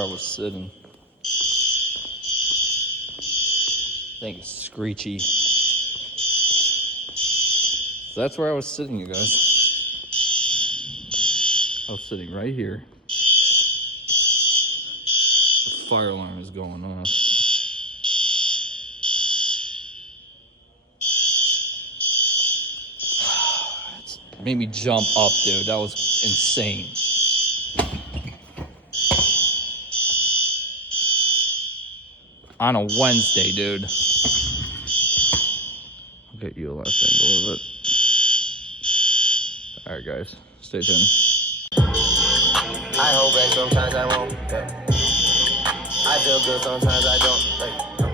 where I was sitting. I think it's screechy. So that's where I was sitting, you guys. I was sitting right here. The fire alarm is going off. It made me jump up, dude. That was insane. On a Wednesday, dude. I'll get you a last angle of it. Alright, guys. Stay tuned. I hold back, sometimes I won't. I feel good, sometimes I don't.